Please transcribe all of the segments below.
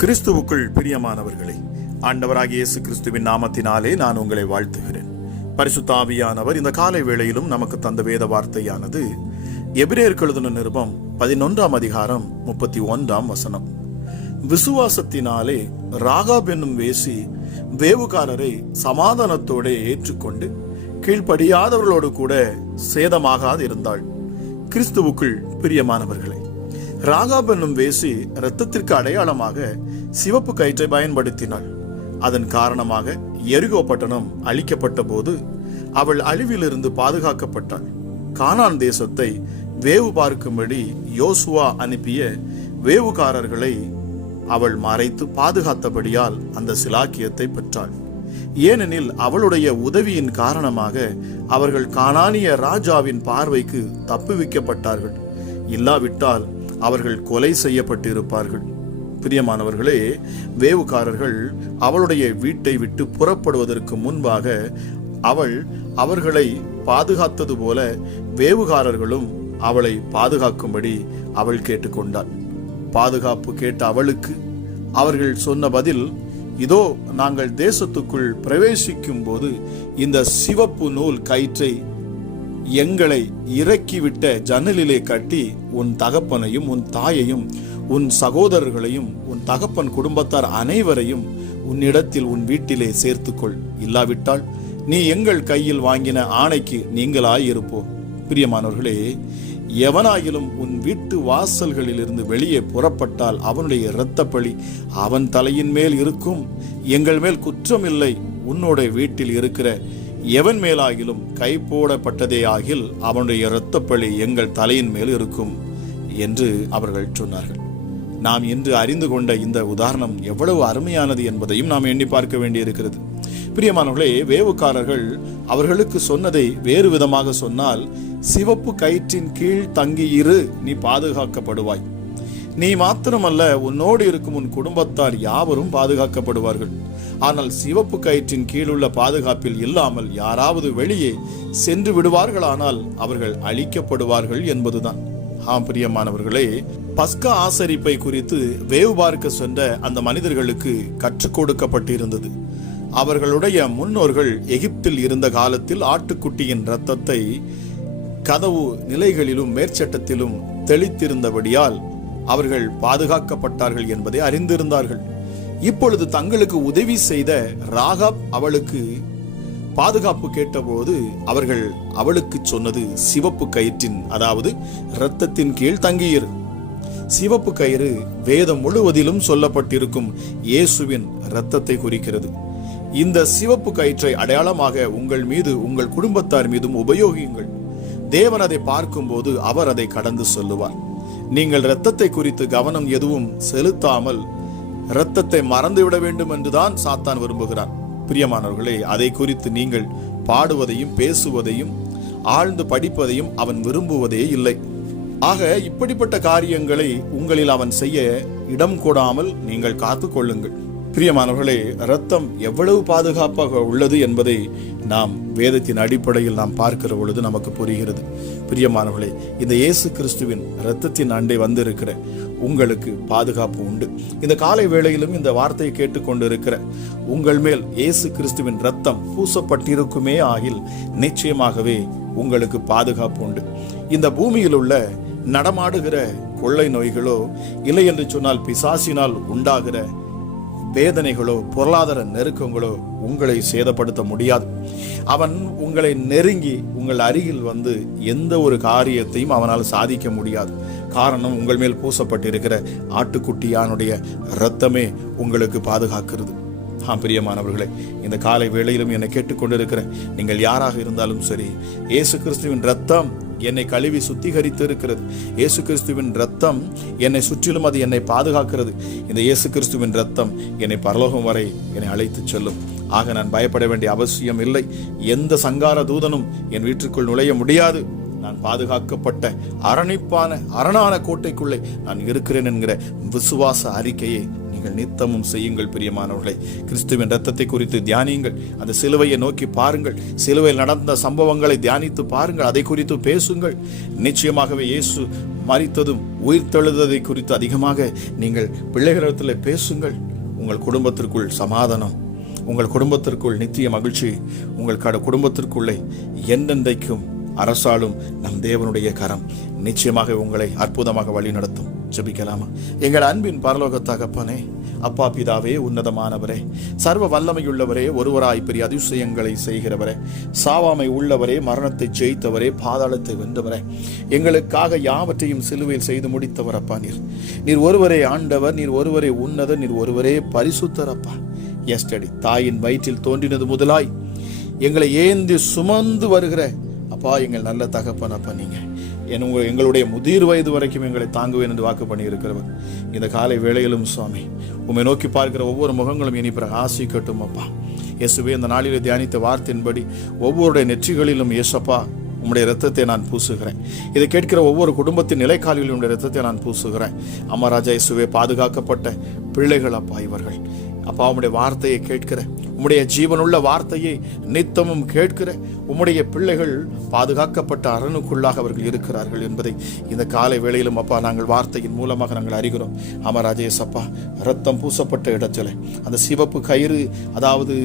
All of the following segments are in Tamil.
கிறிஸ்துவுக்குள் பிரியமானவர்களே, ஆண்டவராகிய இயேசு கிறிஸ்துவின் நாமத்தினாலே நான் உங்களை வாழ்த்துகிறேன். பரிசுத்த ஆவியானவர் இந்த காலை வேளையிலும் நமக்கு தந்த வேத வார்த்தையானது எபிரேயருக்கு எழுதின நிருபம் 11ஆம் அதிகாரம் 31ஆம் வசனம். விசுவாசத்தினாலே ராகாப் என்னும் வேசி வேவுகாரரை சமாதானத்தோட ஏற்றுக்கொண்டு கீழ்ப்படியாதவர்களோடு கூட சேதமாகாது இருந்தாள். கிறிஸ்துவுக்குள் பிரியமானவர்களே, ராகாப் என்னும் வேசி இரத்தத்திற்கு அடையாளமாக சிவப்பு கயிற்றை பயன்படுத்தினாள். அதன் காரணமாக எரிகோ பட்டணம் அழிக்கப்பட்ட போது அவள் அழிவிலிருந்து பாதுகாக்கப்பட்டாள். கானான் தேசத்தை வேவு பார்க்கும்படி யோசுவா அனுப்பிய வேவுகாரர்களை அவள் மறைத்து பாதுகாத்தபடியால் அந்த சிலாக்கியத்தை பெற்றாள். ஏனெனில் அவளுடைய உதவியின் காரணமாக அவர்கள் கானானிய ராஜாவின் பார்வைக்கு தப்புவிக்கப்பட்டார்கள். இல்லாவிட்டால் அவர்கள் கொலை செய்யப்பட்டிருப்பார்கள். பிரியமானவர்களே, வேவுகாரர்கள் அவளுடைய வீட்டை விட்டு புறப்படுவதற்கு முன்பாக அவள் அவர்களை பாதுகாத்தது போல வேவுகாரர்களும் அவளை பாதுகாக்கும்படி அவள் கேட்டுக்கொண்டாள். பாதுகாப்பு கேட்ட அவளுக்கு அவர்கள் சொன்ன பதில், இதோ நாங்கள் தேசத்துக்குள் பிரவேசிக்கும் போது இந்த சிவப்பு நூல் கயிற்றை எங்களை இறக்கிவிட்ட ஜன்னலிலே கட்டி உன் தகப்பனையும் உன் தாயையும் உன் சகோதரர்களையும் உன் தகப்பன் குடும்பத்தார் அனைவரையும் உன்னிடத்தில் உன் வீட்டிலே சேர்த்துக்கொள். இல்லாவிட்டால் நீ எங்கள் கையில் வாங்கின ஆணைக்கு நீங்களாயிருப்போம். பிரியமானவர்களே, எவனாயிலும் உன் வீட்டு வாசல்களிலிருந்து வெளியே புறப்பட்டால் அவனுடைய இரத்தப்பழி அவன் தலையின் மேல் இருக்கும். எங்கள் மேல் குற்றமில்லை. உன்னோட வீட்டில் இருக்கிற எவன் மேலாகிலும் கை போடப்பட்டதே ஆகில் அவனுடைய இரத்தப்பழி எங்கள் தலையின் மேல் இருக்கும் என்று அவர்கள் சொன்னார்கள். நாம் இன்று அறிந்து கொண்ட இந்த உதாரணம் எவ்வளவு அருமையானது என்பதையும் நாம் எண்ணி பார்க்க வேண்டியிருக்கிறது. பிரியமானவர்களே, வேவுக்காரர்கள் அவர்களுக்கு சொன்னதை வேறு விதமாக சொன்னால், சிவப்பு கயிற்றின் கீழ் தங்கியிரு, நீ பாதுகாக்கப்படுவாய். நீ மாத்திரமல்ல, உன்னோடு இருக்கும் உன் குடும்பத்தார் யாவரும் பாதுகாக்கப்படுவார்கள். ஆனால் சிவப்பு கயிற்றின் கீழுள்ள பாதுகாப்பில் இல்லாமல் யாராவது வெளியே சென்று விடுவார்களானால் அவர்கள் அழிக்கப்படுவார்கள் என்பதுதான். பிரியமானவர்களே, பஸ்கா ஆசரிப்பை குறித்து வேவு பார்க்க சென்ற அந்த மனிதர்களுக்கு கற்றுக் கொடுக்கப்பட்டிருந்தது. அவர்களுடைய முன்னோர்கள் எகிப்தில் இருந்த காலத்தில் ஆட்டுக்குட்டியின் இரத்தத்தை கதவு நிலைகளிலும் மேற்சட்டத்திலும் தெளித்திருந்தபடியால் அவர்கள் பாதுகாக்கப்பட்டார்கள் என்பதை அறிந்திருந்தார்கள். இப்பொழுது தங்களுக்கு உதவி செய்த ராகாப் அவளுக்கு பாதுகாப்பு கேட்டபோது அவர்கள் அவளுக்கு சொன்னது சிவப்பு கயிற்றின், அதாவது இரத்தத்தின் கீழ் தங்கியிரு. சிவப்பு கயிறு வேதம் முழுவதிலும் சொல்லப்பட்டிருக்கும் இயேசுவின் இரத்தத்தை குறிக்கிறது. இந்த சிவப்பு கயிற்றை அடையாளமாக உங்கள் மீது உங்கள் குடும்பத்தார் மீதும் உபயோகியுங்கள். தேவன் அதை பார்க்கும்போது அவர் அதை கடந்து சொல்லுவார். நீங்கள் இரத்தத்தை குறித்து கவனம் எதுவும் செலுத்தாமல் இரத்தத்தை மறந்துவிட வேண்டும் என்றுதான் சாத்தான் விரும்புகிறான். பிரியமானவர்களே, அதை குறித்து நீங்கள் பாடுவதையும் பேசுவதையும் ஆழ்ந்து படிப்பதையும் அவன் விரும்புவதே இல்லை. ஆக இப்படிப்பட்ட காரியங்களை உங்களில் அவன் செய்ய இடம் கொடாமல் நீங்கள் காத்து கொள்ளுங்கள். பிரியமானவர்களே, இரத்தம் எவ்வளவு பாதுகாப்பாக உள்ளது என்பதை நாம் வேதத்தின் அடிப்படையில் நாம் பார்க்கிற பொழுது நமக்கு புரிகிறது. பிரியமானவர்களே, இந்த இயேசு கிறிஸ்துவின் இரத்தத்தின் அண்டை வந்திருக்கிற உங்களுக்கு பாதுகாப்பு உண்டு. இந்த காலை வேளையிலும் இந்த வார்த்தையை கேட்டுக்கொண்டிருக்கிற உங்கள் மேல் இயேசு கிறிஸ்துவின் இரத்தம் பூசப்பட்டிருக்குமே ஆகில் நிச்சயமாகவே உங்களுக்கு பாதுகாப்பு உண்டு. இந்த பூமியில் உள்ள நடமாடுகிற கொள்ளை நோய்களோ இல்லை என்று சொன்னால் பிசாசினால் உண்டாகிற வேதனைகளோ பொருளாதார நெருக்கங்களோ உங்களை சேதப்படுத்த முடியாது. அவன் உங்களை நெருங்கி உங்கள் அருகில் வந்து எந்த ஒரு காரியத்தையும் அவனால் சாதிக்க முடியாது. காரணம், உங்கள் மேல் பூசப்பட்டிருக்கிற ஆட்டுக்குட்டியானுடைய இரத்தமே உங்களுக்கு பாதுகாக்கிறது. பிரியமானவர்களே, இந்த காலை வேளையிலும் என்னை கேட்டுக்கொண்டிருக்கிற நீங்கள் யாராக இருந்தாலும் சரி, இயேசு கிறிஸ்துவின் இரத்தம் என்னை கழுவி சுத்திகரித்து இருக்கிறது. இயேசு கிறிஸ்துவின் இரத்தம் என்னை சுற்றிலும் அது என்னை பாதுகாக்கிறது. இந்த இயேசு கிறிஸ்துவின் இரத்தம் என்னை பரலோகம் வரை என்னை அழைத்து செல்லும். ஆக நான் பயப்பட வேண்டிய அவசியம் இல்லை. எந்த சங்கார தூதனும் என் வீட்டுக்குள் நுழைய முடியாது. நான் பாதுகாக்கப்பட்ட அரணான கோட்டைக்குள்ளே நான் இருக்கிறேன் என்கிற விசுவாச அறிக்கையை நீங்கள் நித்தமும் செய்யுங்கள். பிரியமானவர்களை, கிறிஸ்துவின் இரத்தத்தை குறித்து தியானியுங்கள். அந்த சிலுவையை நோக்கி பாருங்கள். சிலுவையில் நடந்த சம்பவங்களை தியானித்து பாருங்கள். அதை குறித்து பேசுங்கள். நிச்சயமாகவே இயேசு மரித்ததும் உயிர்த்தெழுததை குறித்து அதிகமாக நீங்கள் பிள்ளைகளிடத்தில் பேசுங்கள். உங்கள் குடும்பத்திற்குள் சமாதானம், உங்கள் குடும்பத்திற்குள் நித்திய மகிழ்ச்சி, உங்கள் குடும்பத்திற்குள்ளே என்றென்றைக்கும் அரசாளும் நம் தேவனுடைய கரம் நிச்சயமாக உங்களை அற்புதமாக வழி நடத்தும். ஜெபிக்கலாமா? எங்கள் அன்பின் பரலோக தகப்பனே, அப்பா பிதாவே, உன்னதமானவரே, சர்வ வல்லமையுள்ளவரே, ஒருவராய் பெரிய அதிசயங்களை செய்கிறவரே, சாவாமை உள்ளவரே, மரணத்தை ஜெயித்தவரே, பாதாளத்தை வென்றவரே, எங்களுக்காக யாவற்றையும் சிலுவையில் செய்து முடித்தவர் அப்பா. நீர் ஒருவரே ஆண்டவர், நீர் ஒருவரே உன்னதர், நீர் ஒருவரே பரிசுத்தர் அப்பா. எஸ்டடி தாயின் வயிற்றில் தோன்றினது முதலாய் எங்களை ஏந்தி சுமந்து வருகிற அப்பா எங்கள் நல்ல தகப்பன் அப்பா. நீங்க எங்களுடைய முதிர் வயது வரைக்கும் எங்களை தாங்குவேன் என்று வாக்கு பண்ணி இருக்கிறவர். இந்த காலை வேளையிலும் சுவாமி, உம்மை நோக்கி பார்க்கிற ஒவ்வொரு முகங்களும் இனி பிரகாசிக்கட்டும் அப்பா. இயேசுவே, இந்த நாளிலே தியானித்த வார்த்தையின்படி ஒவ்வொருடைய நெற்றிகளிலும் இயேசப்பா உம்முடைய இரத்தத்தை நான் பூசுகிறேன். இதை கேட்கிற ஒவ்வொரு குடும்பத்தின் நிலைக்காலிலும் உம்முடைய இரத்தத்தை நான் பூசுகிறேன். அம்மா ராஜா இயேசுவே, பாதுகாக்கப்பட்ட பிள்ளைகள் அப்பா இவர்கள். அப்பா, உம்முடைய வார்த்தையை கேட்கிற, உம்முடைய ஜீவனுள்ள வார்த்தையை நித்தமும் கேட்கிற உம்முடைய பிள்ளைகள் பாதுகாக்கப்பட்ட அரணுக்குள்ளாக அவர்கள் இருக்கிறார்கள் என்பதை இந்த காலை வேளையிலும் அப்பா நாங்கள் வார்த்தையின் மூலமாக நாங்கள் அறிகிறோம். அமராஜேஸ் அப்பா, ரத்தம் பூசப்பட்ட இடத்துல அந்த சிவப்பு கயிறு, அதாவது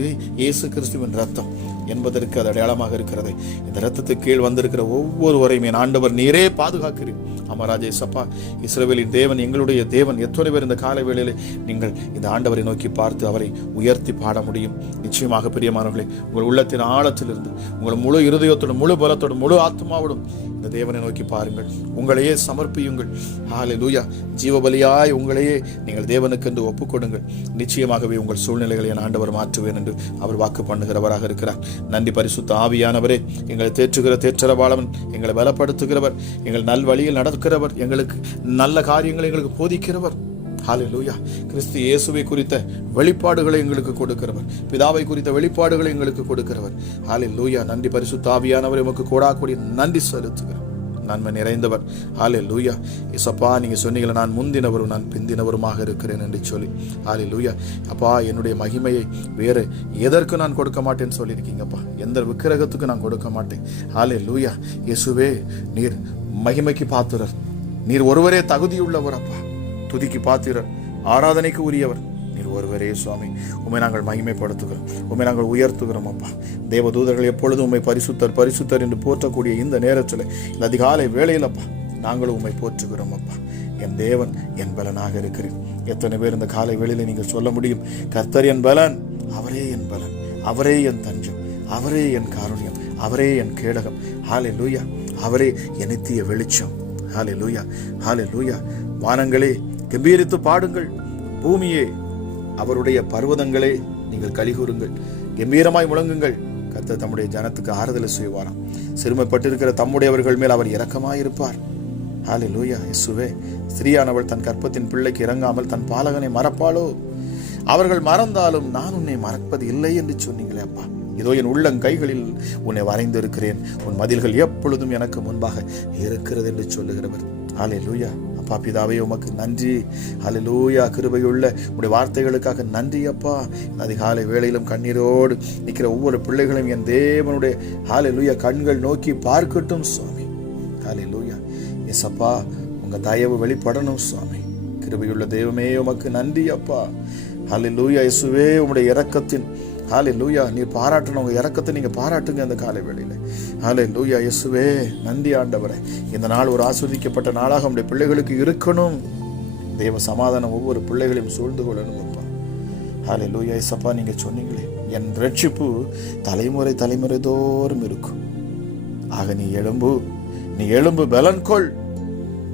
இயேசு கிறிஸ்துவின் ரத்தம் என்பதற்கு அது அடையாளமாக இருக்கிறது. இந்த ரத்தத்துக்கு கீழ் வந்திருக்கிற ஒவ்வொருவரையுமே ஆண்டவர் நீரே பாதுகாக்கிறீர். அமராஜேஸ் அப்பா, இஸ்ரவேலின் தேவன், எங்களுடைய தேவன். எத்தனை பேர் இந்த காலை வேளையிலே நீங்கள் இந்த ஆண்டவரை நோக்கி பார்த்து அவரை உயர்த்தி பாட முடியும்? நிச்சயமாக பிரியமானவர்களே, உங்கள் உள்ளத்தின் ஆழத்திலிருந்து உங்கள் முழு இருதயத்தோடும் முழு பலத்தோடும் முழு ஆத்மாவோடும் இந்த தேவனை நோக்கி பாருங்கள். உங்களையே சமர்ப்பியுங்கள். ஹல்லேலூயா. ஜீவபலியாய் உங்களையே நீங்கள் தேவனுக்கு என்று ஒப்புக்கொடுங்கள். நிச்சயமாகவே உங்கள் சூழ்நிலைகளை என் ஆண்டவர் மாற்றுவேன் என்று அவர் வாக்கு பண்ணுகிறவராக இருக்கிறார். நன்றி பரிசுத்த ஆவியானவரே, எங்களை தேற்றுகிற தேற்றரவாளவன், எங்களை பலப்படுத்துகிறவர், எங்கள் நல் வழியில் நடக்கிறவர், எங்களுக்கு நல்ல காரியங்களை எங்களுக்கு போதிக்கிறவர். ஹல்லேலூயா. கிறிஸ்து இயேசுவை குறித்த வெளிப்பாடுகளை எங்களுக்கு கொடுக்கிறவர், பிதாவை குறித்த வெளிப்பாடுகளை எங்களுக்கு கொடுக்கிறவர். ஹல்லேலூயா. நன்றி பரிசுத்த ஆவியானவரே, உமக்கு கோடாக்கூடி நன்றி செலுத்துகிறேன். நன்மை நிறைந்தவர். ஹல்லேலூயா. இயேசப்பா, நீங்க சொன்னீங்களே, நான் முந்தினவரும் நான் பிந்தினவருமாக இருக்கிறேன் என்று சொல்லி. ஹல்லேலூயா. அப்பா, என்னுடைய மகிமையை வேறு எதற்கு நான் கொடுக்க மாட்டேன்னு சொல்லியிருக்கீங்கப்பா. எந்த விக்கிரகத்துக்கு நான் கொடுக்க மாட்டேன். ஹல்லேலூயா. இயேசுவே, நீர் மகிமைக்கு பாத்திரர், நீர் ஒருவரே தகுதியுள்ளவர் அப்பா. துதிக்கு பாத்திரர், ஆராதனைக்கு உரியவர் நீர் ஒருவரே சுவாமி. உம்மை நாங்கள் மகிமைப்படுத்துகிறோம், உம்மை நாங்கள் உயர்த்துகிறோம் அப்பா. தேவதூதர்கள் எப்பொழுதும் உம்மை பரிசுத்தர் பரிசுத்தர் என்று போற்றக்கூடிய இந்த நேரத்தில், இந்த அதிகாலை வேளையில் அப்பா, நாங்களும் உம்மை போற்றுகிறோம் அப்பா. என் தேவன் என் பலனாக இருக்கிறேன். எத்தனை பேர் இந்த காலை வேளையில நீங்கள் சொல்ல முடியும், கர்த்தர் என் பலன், அவரே என் பலன், அவரே என் தஞ்சம், அவரே என் காருண்யம், அவரே என் கேடகம். ஹல்லேலூயா. அவரே என் நித்திய வெளிச்சம். ஹல்லேலூயா. ஹல்லேலூயா. வானங்களே கம்பீரித்து பாடுங்கள், பூமியே அவருடைய பர்வதங்களே நீங்கள் கலிகூறுங்கள், கம்பீரமாய் முழங்குங்கள். கர்த்தர் தம்முடைய ஜனத்துக்கு ஆறுதலை செய்வாராம். சிறுமைப்பட்டிருக்கிற தம்முடையவர்கள் மேல் அவர் இரக்கமாயிருப்பார். ஹல்லேலூயா. இயேசுவே, ஸ்திரீயானவள் தன் கற்பத்தின் பிள்ளைக்கு இறங்காமல் தன் பாலகனை மறப்பாளோ? அவர்கள் மறந்தாலும் நான் உன்னை மறப்பது இல்லை என்று சொன்னீங்களே அப்பா. இதோ என் உள்ளங்கைகளில் உன்னை வரைந்து இருக்கிறேன், உன் மதில்கள் எப்பொழுதும் எனக்கு முன்பாக இருக்கிறது என்று சொல்லுகிறவர். ஹல்லேலூயா. அப்பா பிதாவே, உமக்கு நன்றி. ஹல்லேலூயா. கிருபையுள்ள உடைய வார்த்தைகளுக்காக நன்றி அப்பா. அதிகாலை வேளையிலும் கண்ணீரோடு நிற்கிற ஒவ்வொரு பிள்ளைகளையும் என் தேவனுடைய ஹல்லேலூயா கண்கள் நோக்கி பார்க்கட்டும் சுவாமி. ஹல்லேலூயா. எஸ்அப்பா, உங்க தயவு வெளிப்படணும் சுவாமி. கிருபையுள்ள தெய்வமே, உமக்கு நன்றி அப்பா. ஹல்லேலூயா. இயேசுவே, உம்முடைய இரக்கத்தின் ஹல்லேலூயா நீர் பாராட்டணும், உங்க இரக்கத்தை நீங்க பாராட்டுங்க அந்த காலை வேளையில. ஹல்லேலூயா. இயேசுவே, நன்றி ஆண்டவரே. இந்த நாள் ஒரு ஆஸ்வதிக்கப்பட்ட நாளாக உம்முடைய பிள்ளைகளுக்கு இருக்கணும். தேவ சமாதானம் ஒவ்வொரு பிள்ளைகளையும் சூழ்ந்து கொள்ளணும் அப்பா. ஹல்லேலூயா. இயேசப்பா, நீங்க சொன்னீங்களே, என் ரட்சிப்பு தலைமுறை தலைமுறை தோறும் இருக்கும். ஆக நீ எழும்பு பலன் கொள்,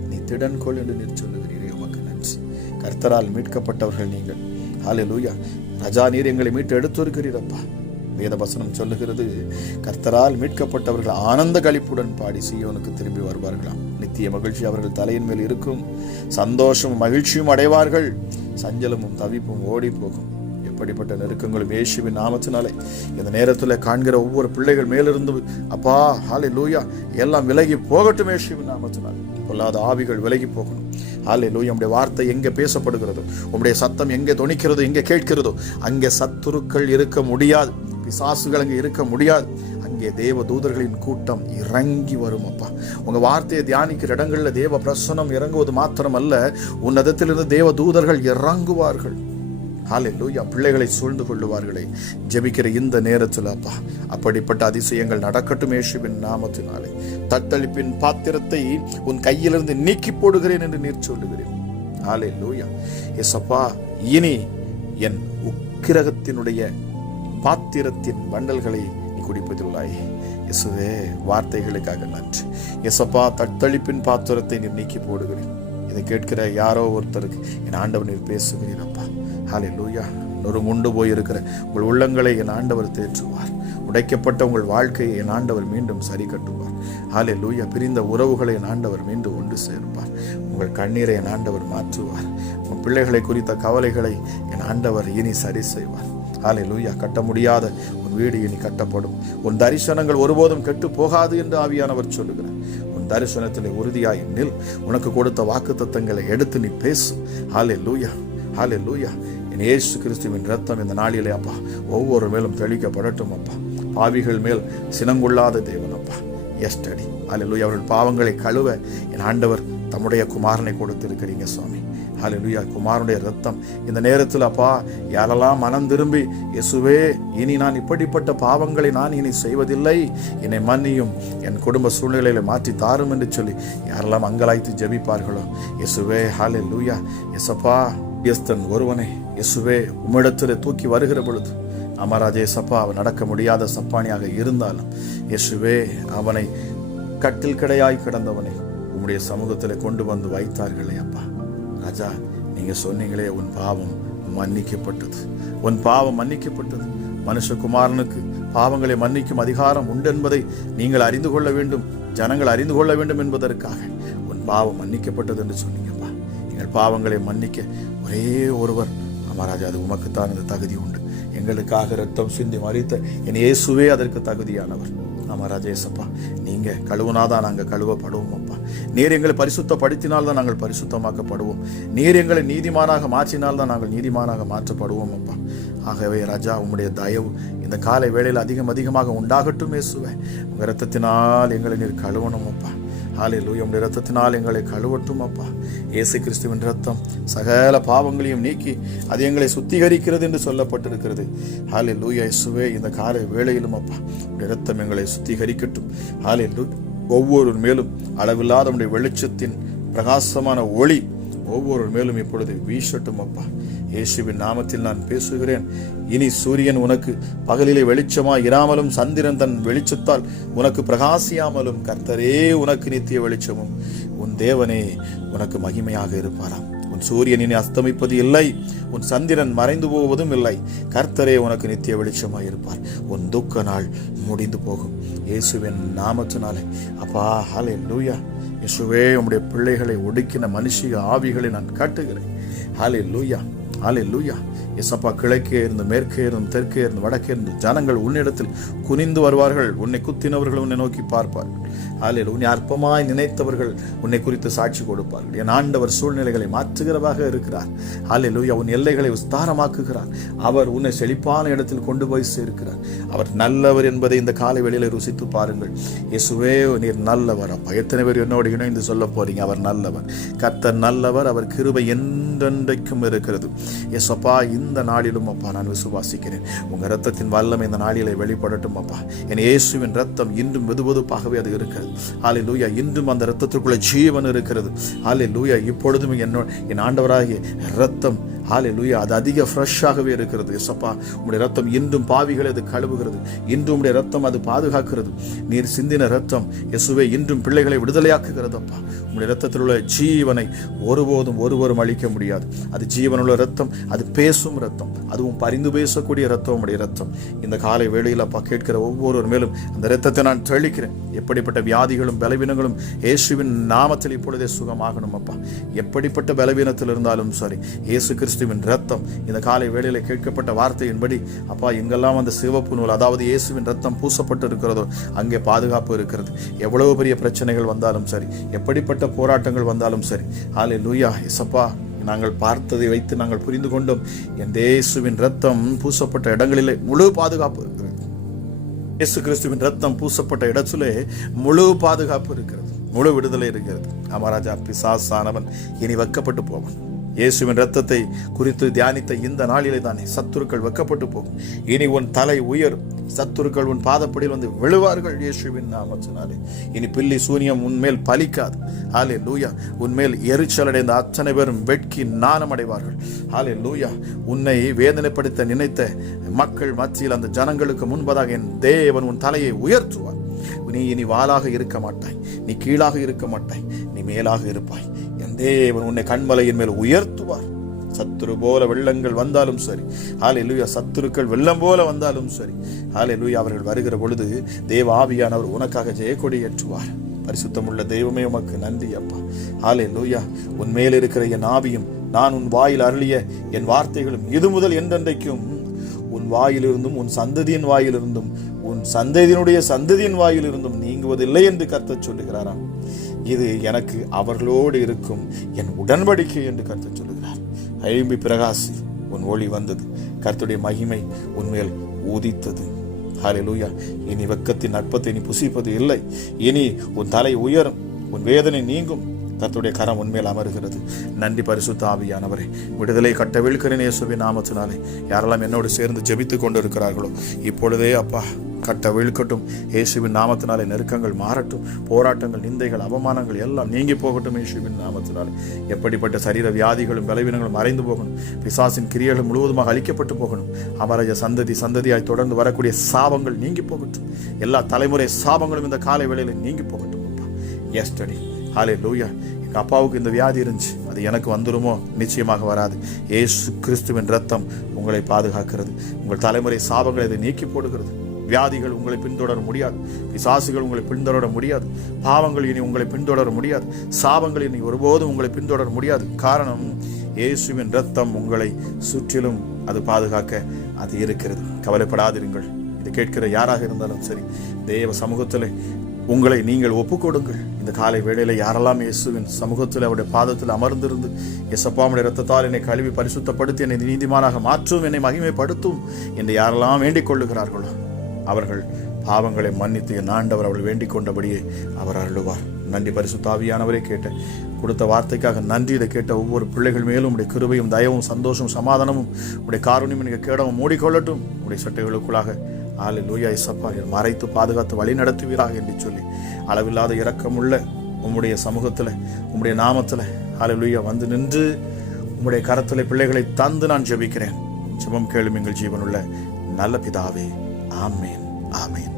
நீ திடன் கொள் என்று நீர் சொல்லுகிறீரே, உமக்கு நன்றி. கர்த்தரால் மீட்கப்பட்டவர்கள் நீங்கள். ஹல்லேலூயா. ராஜா, நீர் எங்களை மீட்டு எடுத்திருக்கிறீரப்பா. வேத வசனம் சொல்லுகிறது, கர்த்தரால் மீட்கப்பட்டவர்கள் ஆனந்த களிப்புடன் பாடி சீயோனுக்கு திரும்பி வருவார்களாம். நித்திய மகிழ்ச்சி அவர்கள் தலையின் மேல் இருக்கும். சந்தோஷமும் மகிழ்ச்சியும் அடைவார்கள். சஞ்சலமும் தவிப்பும் ஓடி போகும். எப்படிப்பட்ட நெருக்கங்களும் இயேசுவின் நாமத்தினாலே இந்த நேரத்தில் காண்கிற ஒவ்வொரு பிள்ளைகள் மேலிருந்து அப்பா ஹல்லேலூயா எல்லாம் விலகி போகட்டும். இயேசுவின் நாமத்தினாலே பொல்லாத ஆவிகள் விலகி போகணும். ஹல்லேலூயா. உம்முடைய வார்த்தை எங்கே பேசப்படுகிறதோ, உம்முடைய சத்தம் எங்கே தொனிக்கிறதோ, எங்கே கேட்கிறதோ, அங்கே சத்துருக்கள் இருக்க முடியாது, பிசாசுகள் அங்கே இருக்க முடியாது. அங்கே தேவ தூதர்களின் கூட்டம் இறங்கி வரும் அப்பா. உங்க வார்த்தையை தியானிக்கிற இடங்கள்ல தேவ பிரசன்னம் இறங்குவது மாத்திரமல்ல, உன்னதத்திலிருந்து தேவ தூதர்கள் இறங்குவார்கள். ஹல்லேலூயா. பிள்ளைகளை சூழ்ந்து கொள்ளுவார்களே. ஜெபிக்கிற இந்த நேரத்தில் அப்பா, அப்படிப்பட்ட அதிசயங்கள் நடக்கட்டும் இயேசுவின் நாமத்தினாலே. தத்தளிப்பின் பாத்திரத்தை உன் கையிலிருந்து நீக்கி போடுகிறேன் என்று நீர் சொல்லுகிறேன். ஹல்லேலூயா. ஏசப்பா, இனி என் உக்கிரகத்தினுடைய பாத்திரத்தின் வண்டல்களை நீ குடிப்பதில்லை. இயேசுவே, வார்த்தைகளுக்காக நன்றி. ஏசப்பா, தத்தளிப்பின் பாத்திரத்தை நீர் நீக்கி போடுகிறேன். இதை கேட்கிற யாரோ ஒருத்தருக்கு என் ஆண்டவர் நீர் பேசுகிறீர் அப்பா. ஹல்லேலூயா. நொறுங்குண்டு போயிருக்கிற உங்கள் உள்ளங்களை என் ஆண்டவர் தேற்றுவார். உடைக்கப்பட்ட உங்கள் வாழ்க்கையை என் ஆண்டவர் மீண்டும் சரி கட்டுவார். ஹல்லேலூயா. பிரிந்த உறவுகளை என் ஆண்டவர் மீண்டும் ஒன்று சேர்ப்பார். உங்கள் கண்ணீரை என் ஆண்டவர் மாற்றுவார். உங்கள் பிள்ளைகளை குறித்த கவலைகளை என் ஆண்டவர் இனி சரி செய்வார். ஹல்லேலூயா. கட்ட முடியாத உன் வீடு இனி கட்டப்படும். உன் தரிசனங்கள் ஒருபோதும் கெட்டு போகாது என்று ஆவியானவர் சொல்லுகிறார். உன் தரிசனத்தில் உறுதியாய் நில். உனக்கு கொடுத்த வாக்குத்தத்தங்களை எடுத்து நீ பேசு. ஹல்லேலூயா. ஹல்லேலூயா. என் இயேசு கிறிஸ்துவின் ரத்தம் இந்த நாளிலே அப்பா ஒவ்வொரு மேலும் தெளிக்கப்படட்டும் அப்பா. பாவிகள் மேல் சினங்கொள்ளாத தேவன் அப்பா. எஸ்டடி ஹல்லேலூயா. அவர்கள் பாவங்களை கழுவ என் ஆண்டவர் தம்முடைய குமாரனை கொடுத்திருக்கிறீங்க சுவாமி. ஹல்லேலூயா. குமாரனுடைய ரத்தம் இந்த நேரத்தில் அப்பா, யாரெல்லாம் மனம் திரும்பி இயேசுவே, இனி நான் இப்படிப்பட்ட பாவங்களை நான் இனி செய்வதில்லை, என்னை மன்னியும், என் குடும்ப சூழ்நிலையில மாற்றி தாரும் என்று சொல்லி யாரெல்லாம் அங்கலாய்த்து ஜெபிப்பார்களோ, இயேசுவே, ஹல்லேலூயா. இயேசப்பா, எஸ்தன் ஒருவனை இயேசுவே உம்மிடத்தில் தூக்கி வருகிற பொழுது, அமராஜே சப்பா, அவன் நடக்க முடியாத சப்பானியாக இருந்தாலும் இயேசுவே, அவனை கட்டில் கிடையாய் கிடந்தவனை உம்முடைய சமூகத்தில் கொண்டு வந்து வைத்தார்களே அப்பா. ராஜா, நீங்க சொன்னீங்களே, உன் பாவம் மன்னிக்கப்பட்டது, உன் பாவம் மன்னிக்கப்பட்டது. மனுஷகுமாரனுக்கு பாவங்களை மன்னிக்கும் அதிகாரம் உண்டு என்பதை நீங்கள் அறிந்து கொள்ள வேண்டும், ஜனங்கள் அறிந்து கொள்ள வேண்டும் என்பதற்காக உன் பாவம் மன்னிக்கப்பட்டது என்று சொன்னீங்கப்பா. எங்கள் பாவங்களை மன்னிக்க ஒரே ஒருவர், அமராஜா, அது உமக்குத்தான் இந்த தகுதி உண்டு. எங்களுக்காக ரத்தம் சிந்தி மரித்த என் இயேசுவே அதற்கு தகுதியானவர். அமராஜேசப்பா, நீங்க கழுவுனாதான் நாங்கள் கழுவப்படுவோம் அப்பா. நீர் எங்களை பரிசுத்தப்படுத்தினால்தான் நாங்கள் பரிசுத்தமாக்கப்படுவோம். நீர் எங்களை நீதிமானாக மாற்றினால்தான் நாங்கள் நீதிமானாக மாற்றப்படுவோம் அப்பா. ஆகவே ராஜா, உம்முடைய தயவு இந்த காலை வேளையில் அதிகமாக உண்டாகட்டும் இயேசுவே. உங்க ரத்தத்தினால் எங்களை நீர் கழுவணும் அப்பா. ஹல்லேலூயா. உம்முடைய ரத்தத்தினால் எங்களை கழுவட்டும் அப்பா. இயேசு கிறிஸ்துவின் ரத்தம் சகல பாவங்களையும் நீக்கி அது எங்களை சுத்திகரிக்கிறது என்று சொல்லப்பட்டிருக்கிறது. ஹல்லேலூயா. இயேசுவே, இந்த காலை வேளையிலும் அப்பா உம்முடைய ரத்தம் எங்களை சுத்திகரிக்கட்டும். ஹல்லேலூயா. ஒவ்வொரு மேலும் அளவில்லாத உம்முடைய வெளிச்சத்தின் பிரகாசமான ஒளி ஒவ்வொரு மேலும் இப்பொழுது வீசட்டும் அப்பா. இயேசுவின் நாமத்தில் நான் பேசுகிறேன். இனி சூரியன் உனக்கு பகலிலே வெளிச்சமாய் இராமலும், சந்திரன் தன் வெளிச்சத்தால் உனக்கு பிரகாசியாமலும், கர்த்தரே உனக்கு நித்திய வெளிச்சமும், உன் தேவனே உனக்கு மகிமையாக இருப்பாராம். உன் சூரியன் இனி அஸ்தமிப்பது இல்லை, உன் சந்திரன் மறைந்து போவதும் இல்லை. கர்த்தரே உனக்கு நித்திய வெளிச்சமாய் இருப்பார். உன் துக்க நாள் முடிந்து போகும் இயேசுவின் நாமத்தினாலே அப்பா. ஹல்லேலூயா. இயேசுவே, உம்முடைய பிள்ளைகளை ஒடுக்கின மனுஷிய ஆவிகளை நான் காட்டுகிறேன். ஹல்லேலூயா. ஹல்லேலூயா. எசப்பா, கிழக்கே இருந்து, மேற்கே இருந்து, தெற்கே இருந்து, வடக்கே இருந்து ஜனங்கள் உன்னிடத்தில் குனிந்து வருவார்கள். உன்னை குத்தினவர்கள் உன்னை நோக்கி பார்ப்பார்கள். ஹல்லேலூயா. உன்னை அற்பமாய் நினைத்தவர்கள் உன்னை குறித்து சாட்சி கொடுப்பார்கள். என் ஆண்டவர் சூழ்நிலைகளை மாற்றுகிறவராக இருக்கிறார். ஹல்லேலூயா. உன் எல்லைகளை விஸ்தாரமாக்குகிறார். அவர் உன்னை செழிப்பான இடத்தில் கொண்டு போய் சேர்க்கிறார். அவர் நல்லவர் என்பதை இந்த காலை வெளியில ருசித்து பாருங்கள். இயேசுவே, நீர் நல்லவர் அப்பா. எத்தனை பேர் என்னோடு இணைந்து சொல்ல போறீங்க, அவர் நல்லவர், கர்த்தர் நல்லவர், அவர் கிருபை என்றென்றைக்கும் இருக்கிறது. இயேசப்பா, இந்த நாளிலும் அப்பா நான் விசுவாசிக்கிறேன். உங்க ரத்தத்தின் வல்லமை இந்த நாளிலே வெளிப்படட்டும் அப்பா. என் இயேசுவின் ரத்தம் இன்றும் வெதுவெதுப்பாகவே அது இருக்கிறது. ஹல்லேலூயா. இன்றும் அந்த ரத்தத்திற்குள்ள ஜீவன் இருக்கிறது. ஹல்லேலூயா. இப்பொழுதும் என் ஆண்டவராகிய ரத்தம், ஹல்லேலூயா, அது அதிக ஃப்ரெஷ்ஷாகவே இருக்கிறது. இயேசப்பா, உம்முடைய ரத்தம் இன்றும் பாவிகளை அது கழுவுகிறது. இன்றும் உம்முடைய ரத்தம் அது பாதுகாக்கிறது. நீர் சிந்தின ரத்தம் இயேசுவே இன்றும் பிள்ளைகளை விடுதலையாக்குகிறது அப்பா. உம்முடைய ரத்தத்தில் உள்ள ஜீவனை ஒருபோதும் ஒருவரும் அழிக்க முடியாது. அது ஜீவனுள்ள ரத்தம், அது பேசும் ரத்தம், அதுவும் பரிந்து பேசக்கூடிய ரத்தம் உம்முடைய ரத்தம். இந்த காலை வேளையில் அப்பா கேட்கிற ஒவ்வொருவர் மேலும் அந்த ரத்தத்தை நான் தெளிக்கிறேன். எப்படிப்பட்ட வியாதிகளும் பலவீனங்களும் இயேசுவின் நாமத்தில் இப்பொழுதே சுகமாகணும் அப்பா. எப்படிப்பட்ட பலவீனத்தில் இருந்தாலும் சரி, இயேசு கிறிஸ்து கிறிஸ்துவின் ரத்தம். இந்த காலை வேளையில் கேட்கப்பட்ட வார்த்தையின்படி அப்பா, எங்கெல்லாம் அந்த சிவப்பு நூல், அதாவது இயேசுவின் ரத்தம் பூசப்பட்டு இருக்கிறதோ அங்கே பாதுகாப்பு இருக்கிறது. எவ்வளவு பெரிய பிரச்சனைகள் வந்தாலும் சரி, எப்படிப்பட்ட போராட்டங்கள் வந்தாலும் சரி, ஹல்லேலூயா. இயேசப்பா, நாங்கள் பார்த்ததை வைத்து நாங்கள் புரிந்து கொண்டோம், என் இயேசுவின் ரத்தம் பூசப்பட்ட இடங்களிலே முழு பாதுகாப்பு இருக்கிறது. இயேசு கிறிஸ்துவின் ரத்தம் பூசப்பட்ட இடத்திலே முழு பாதுகாப்பு இருக்கிறது, முழு விடுதலை இருக்கிறது. அமராஜா, பிசாசானவன் இனி வெக்கப்பட்டு போவான். இயேசுவின் ரத்தத்தை குறித்து தியானித்த இந்த நாளிலே தானே சத்துருக்கள் வெக்கப்பட்டு போகும். இனி உன் தலை உயரும், சத்துருக்கள் உன் பாதப்படியில் வந்து விழுவார்கள் இயேசுவின் நாமத்தினாலே. இனி பில்லி சூனியம் உன்மேல் பலிக்காது. ஹல்லேலூயா. உன்மேல் எரிச்சல் அடைந்த அத்தனை பேரும் வெட்கி நாணம் அடைவார்கள். ஹல்லேலூயா. உன்னை வேதனைப்படுத்த நினைத்த மக்கள் மத்தியில், அந்த ஜனங்களுக்கு முன்பதாக என் தேவன் உன் தலையை உயர்த்துவார். நீ இனி வாளாக இருக்க மாட்டாய், நீ கீழாக இருக்க மாட்டாய், நீ மேலாக இருப்பாய். என் தேவன் உன்னை கண்மலையின் மேல் உயர்த்துவார். சத்துரு போல வெள்ளங்கள் வந்தாலும் சரி, ஹல்லேலூயா, சத்துருக்கள் வெள்ளம் போல வந்தாலும் சரி, ஹல்லேலூயா, அவர்கள் வருகிற பொழுது தேவ ஆவியானவர் உனக்காக ஜெயக்கொடி ஏற்றுவார். பரிசுத்தமுள்ள தெய்வமே, உமக்கு நன்றி அப்பா. ஹல்லேலூயா. உன் மேல் இருக்கிற என் ஆவியும் நான் உன் வாயில் அருளிய என் வார்த்தைகளும் இது முதல் என்றென்றைக்கும் உன் வாயிலிருந்தும் உன் சந்ததியின் வாயிலிருந்தும் உன் சந்ததியினுடைய சந்ததியின் வாயிலிருந்தும் நீங்குவதில்லை என்று கர்த்தர் சொல்லுகிறாராம். இது எனக்கு அவர்களோடு இருக்கும் என் உடன்படிக்கை என்று கர்த்தர் சொல்லுகிறார். எழும்பி பிரகாசி, உன் ஒளி வந்தது, கர்த்தருடைய மகிமை உன்மேல் ஊதித்தது. ஹல்லேலூயா. இனி வெட்கத்தின் அற்பத்தை நீ புசிப்பது இல்லை. இனி உன் தலை உயரும், உன் வேதனை நீங்கும், கர்த்தருடைய கரம் உன்மேல் அமருகிறது. நன்றி பரிசுத்த ஆவியானவரே. விடுதலை கட்டவிழ்கிறேன் இயேசுவின் நாமத்தினாலே. யாரெல்லாம் என்னோடு சேர்ந்து ஜெபித்துக் கொண்டு இருக்கிறார்களோ இப்பொழுதே அப்பா கட்டவிழ்க்கட்டும். இயேசுவின் நாமத்தினாலே நெருக்கங்கள் மாறட்டும், போராட்டங்கள், நிந்தைகள், அவமானங்கள் எல்லாம் நீங்கி போகட்டும் இயேசுவின் நாமத்தினாலே. எப்படிப்பட்ட சரீர வியாதிகளும் பலவீனங்களும் மறைந்து போகணும். பிசாசின் கிரியைகள் முழுவதுமாக அழிக்கப்பட்டு போகணும். அமரஜ சந்ததியாய் தொடர்ந்து வரக்கூடிய சாபங்கள் நீங்கி போகட்டும். எல்லா தலைமுறை சாபங்களும் இந்த காலை வேளையில் நீங்கி போகட்டும் அப்பா. எஸ்டடி ஹல்லேலூயா. எங்கள் அப்பாவுக்கு இந்த வியாதி இருந்துச்சு, அது எனக்கு வந்துடுமோ? நிச்சயமாக வராது. இயேசு கிறிஸ்துவின் ரத்தம் உங்களை பாதுகாக்கிறது. உங்கள் தலைமுறை சாபங்களை இதை நீக்கி போடுகிறது. வியாதிகள் உங்களை பின்தொடர முடியாது, பிசாசுகள் உங்களை பின்தொடர முடியாது, பாவங்கள் இனி உங்களை பின்தொடர முடியாது, சாபங்கள் இனி ஒருபோதும் உங்களை பின்தொடர முடியாது. காரணம், இயேசுவின் ரத்தம் உங்களை சுற்றிலும் அது பாதுகாக்க அது இருக்கிறது. கவலைப்படாதிருங்கள். இது கேட்கிற யாராக இருந்தாலும் சரி, தேவ சமூகத்தில் உங்களை நீங்கள் ஒப்புக்கொடுங்கள். இந்த காலை வேளையில யாரெல்லாம் இயேசுவின் சமூகத்தில் அவருடைய பாதத்தில் அமர்ந்திருந்து, இயேசப்பாவுடைய இரத்தத்தால் என்னை கழுவி பரிசுத்தப்படுத்தி என்னை நீதிமானாக மாற்றும், என்னை மகிமைப்படுத்தும் என்று யாரெல்லாம் வேண்டிக் கொள்ளுகிறார்களோ அவர்கள் பாவங்களை மன்னித்து என் ஆண்டவர் அவர்கள் வேண்டிக் கொண்டபடியே அவர் அருளுவார். நன்றி பரிசுத்த ஆவியானவரே. கேட்ட கொடுத்த வார்த்தைக்காக நன்றி. இதை கேட்ட ஒவ்வொரு பிள்ளைகள் மேலும் உடைய கிருபையும் தயவும் சந்தோஷம் சமாதானமும் உடைய காருண்யம் நீங்கள் கேடவும் மூடிக்கொள்ளட்டும். உடைய சட்டைகளுக்குள்ளாக ஹல்லேலூயா இயேசப்பா மறைத்து பாதுகாத்து வழி நடத்துவீராக என்று சொல்லி, அளவில்லாத இரக்கமுள்ள உம்முடைய சமூகத்தில் உம்முடைய நாமத்தில் ஹல்லேலூயா வந்து நின்று உம்முடைய கரத்தில் பிள்ளைகளை தந்து நான் ஜெபிக்கிறேன். ஜெபம் கேளும் எங்கள் ஜீவனுள்ள நல்ல பிதாவே. ஆமேன், ஆமேன்.